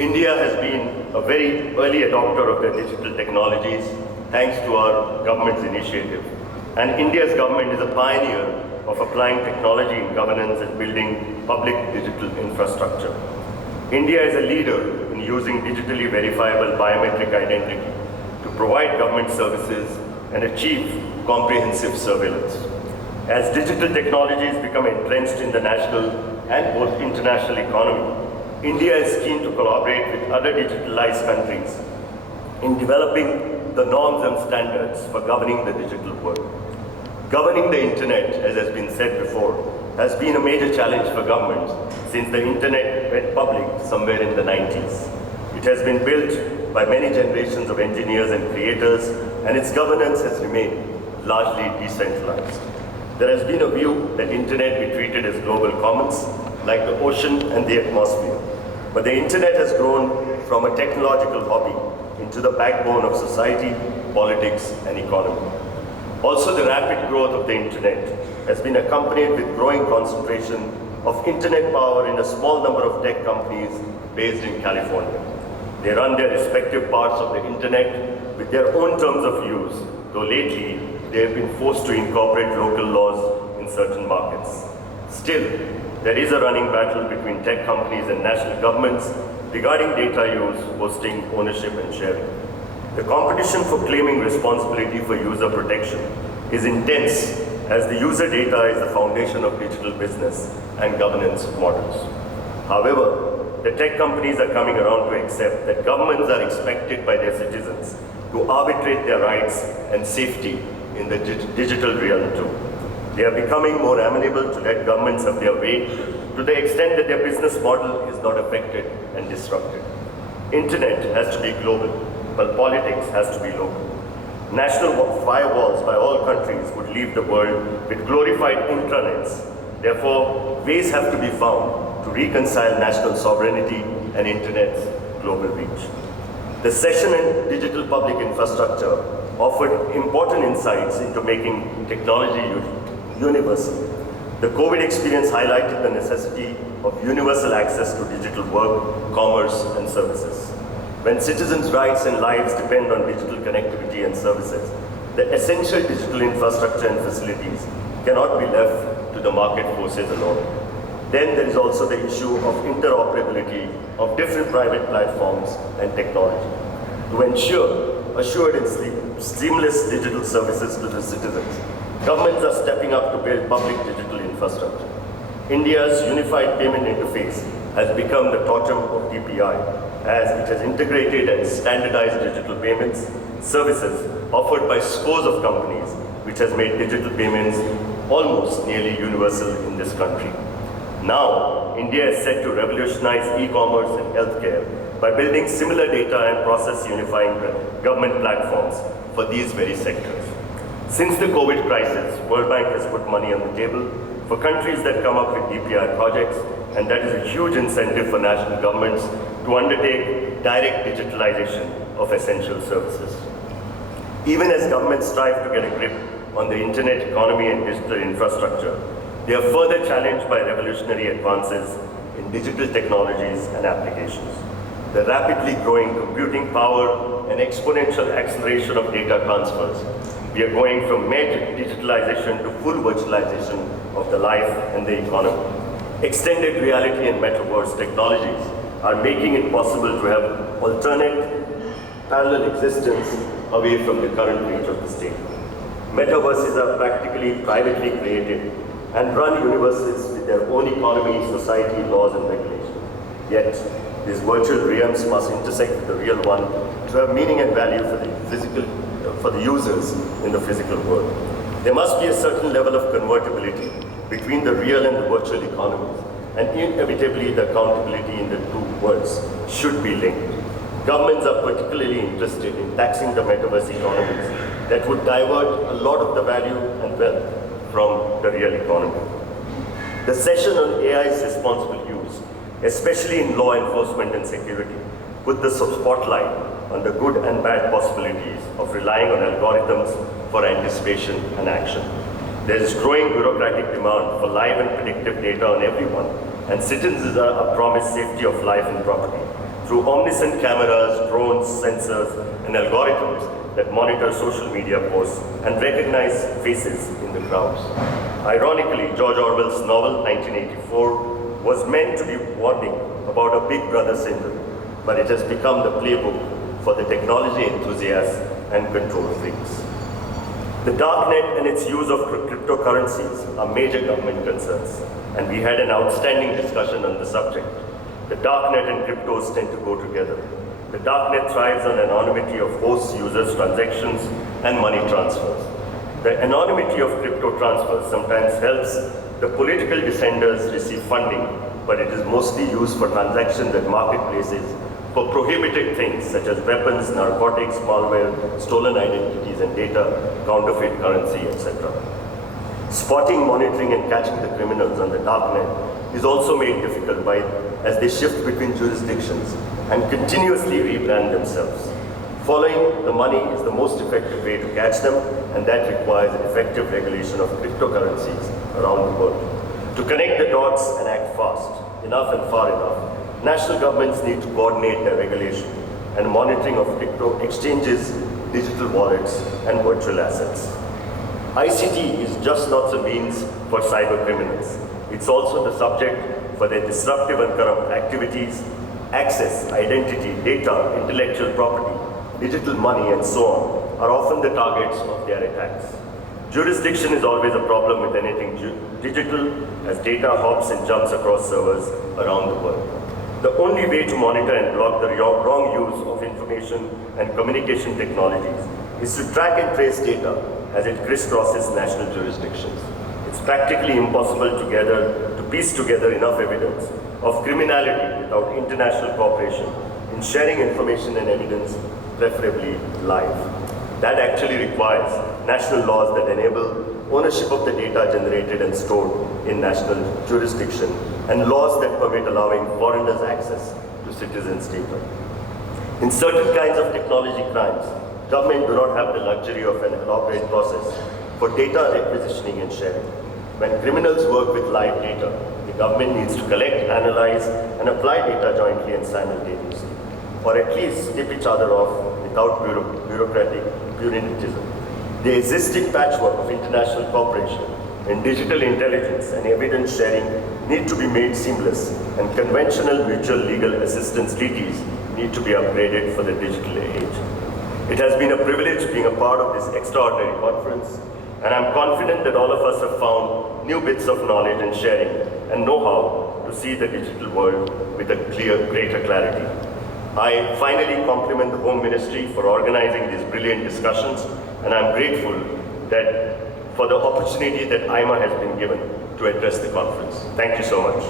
India has been a very early adopter of the digital technologies thanks to our government's initiative. And India's government is a pioneer of applying technology in governance and building public digital infrastructure. India is a leader in using digitally verifiable biometric identity to provide government services and achieve comprehensive surveillance. As digital technologies become entrenched in the national and both international economy, India is keen to collaborate with other digitalized countries in developing the norms and standards for governing the digital world. Governing the internet, as has been said before, has been a major challenge for governments since the internet went public somewhere in the 90s. It has been built by many generations of engineers and creators, and its governance has remained largely decentralized. There has been a view that internet be treated as global commons, like the ocean and the atmosphere. But the internet has grown from a technological hobby into the backbone of society, politics, and economy. Also, the rapid growth of the internet has been accompanied with growing concentration of internet power in a small number of tech companies based in California. They run their respective parts of the internet with their own terms of use, though lately they have been forced to incorporate local laws in certain markets. Still, there is a running battle between tech companies and national governments regarding data use, hosting, ownership, and sharing. The competition for claiming responsibility for user protection is intense, as the user data is the foundation of digital business and governance models. However, the tech companies are coming around to accept that governments are expected by their citizens to arbitrate their rights and safety in the digital realm too. They are becoming more amenable to let governments have their way to the extent that their business model is not affected and disrupted. Internet has to be global, but politics has to be local. National firewalls by all countries would leave the world with glorified intranets. Therefore, ways have to be found to reconcile national sovereignty and Internet's global reach. The session in digital public infrastructure offered important insights into making technology universal. The COVID experience highlighted the necessity of universal access to digital work, commerce, and services. When citizens' rights and lives depend on digital connectivity and services, the essential digital infrastructure and facilities cannot be left to the market forces alone. Then there is also the issue of interoperability of different private platforms and technology. To ensure assured and seamless digital services to the citizens, governments are stepping up to build public digital infrastructure. India's unified payment interface has become the totem of DPI, as it has integrated and standardized digital payments services offered by scores of companies, which has made digital payments almost nearly universal in this country. Now, India is set to revolutionize e-commerce and healthcare by building similar data and process unifying government platforms for these very sectors. Since the COVID crisis, World Bank has put money on the table for countries that come up with DPI projects, and that is a huge incentive for national governments to undertake direct digitalization of essential services. Even as governments strive to get a grip on the internet economy and digital infrastructure, they are further challenged by revolutionary advances in digital technologies and applications. The rapidly growing computing power and exponential acceleration of data transfers. We are going from mere digitalization to full virtualization of the life and the economy. Extended reality and metaverse technologies are making it possible to have alternate, parallel existence away from the current reach of the state. Metaverses are practically privately created and run universes with their own economy, society, laws, and regulations. Yet, these virtual realms must intersect with the real one to have meaning and value for the users in the physical world. There must be a certain level of convertibility between the real and the virtual economies, and inevitably the accountability in the two worlds should be linked. Governments are particularly interested in taxing the metaverse economies that would divert a lot of the value and wealth from the real economy. The session on AI's responsible use, especially in law enforcement and security, put the spotlight on the good and bad possibilities of relying on algorithms for anticipation and action. There is growing bureaucratic demand for live and predictive data on everyone, and citizens are promised safety of life and property through omniscient cameras, drones, sensors, and algorithms that monitor social media posts and recognize faces in the crowds. Ironically, George Orwell's novel 1984 was meant to be a warning about a big brother syndrome, but it has become the playbook for the technology enthusiasts and control freaks. The darknet and its use of cryptocurrencies are major government concerns, and we had an outstanding discussion on the subject. The darknet and cryptos tend to go together. The darknet thrives on anonymity of hosts, users, transactions, and money transfers. The anonymity of crypto transfers sometimes helps the political dissenters receive funding, but it is mostly used for transactions at marketplaces for prohibited things such as weapons, narcotics, malware, stolen identities and data, counterfeit currency, etc. Spotting, monitoring and catching the criminals on the darknet is also made difficult as they shift between jurisdictions and continuously rebrand themselves. Following the money is the most effective way to catch them, and that requires an effective regulation of cryptocurrencies around the world. To connect the dots and act fast, enough and far enough, national governments need to coordinate their regulation and monitoring of crypto exchanges, digital wallets, and virtual assets. ICT is just not a means for cyber criminals. It's also the subject for their disruptive and corrupt activities, access, identity, data, intellectual property, digital money, and so on, are often the targets of their attacks. Jurisdiction is always a problem with anything digital, as data hops and jumps across servers around the world. The only way to monitor and block the wrong use of information and communication technologies is to track and trace data as it crisscrosses national jurisdictions. It's practically impossible to piece together enough evidence of criminality without international cooperation in sharing information and evidence, preferably live. That actually requires national laws that enable ownership of the data generated and stored in national jurisdiction, and laws that permit allowing foreigners access to citizens' data. In certain kinds of technology crimes, government do not have the luxury of an elaborate process for data requisitioning and sharing. When criminals work with live data, the government needs to collect, analyze, and apply data jointly and simultaneously, or at least tip each other off without bureaucratic puritanism. The existing patchwork of international cooperation in digital intelligence and evidence sharing need to be made seamless, and conventional mutual legal assistance treaties need to be upgraded for the digital age. It has been a privilege being a part of this extraordinary conference, and I'm confident that all of us have found new bits of knowledge and sharing and know-how to see the digital world with a greater clarity. I finally compliment the Home Ministry for organizing these brilliant discussions, and I'm grateful for the opportunity that IMA has been given to address the conference. Thank you so much.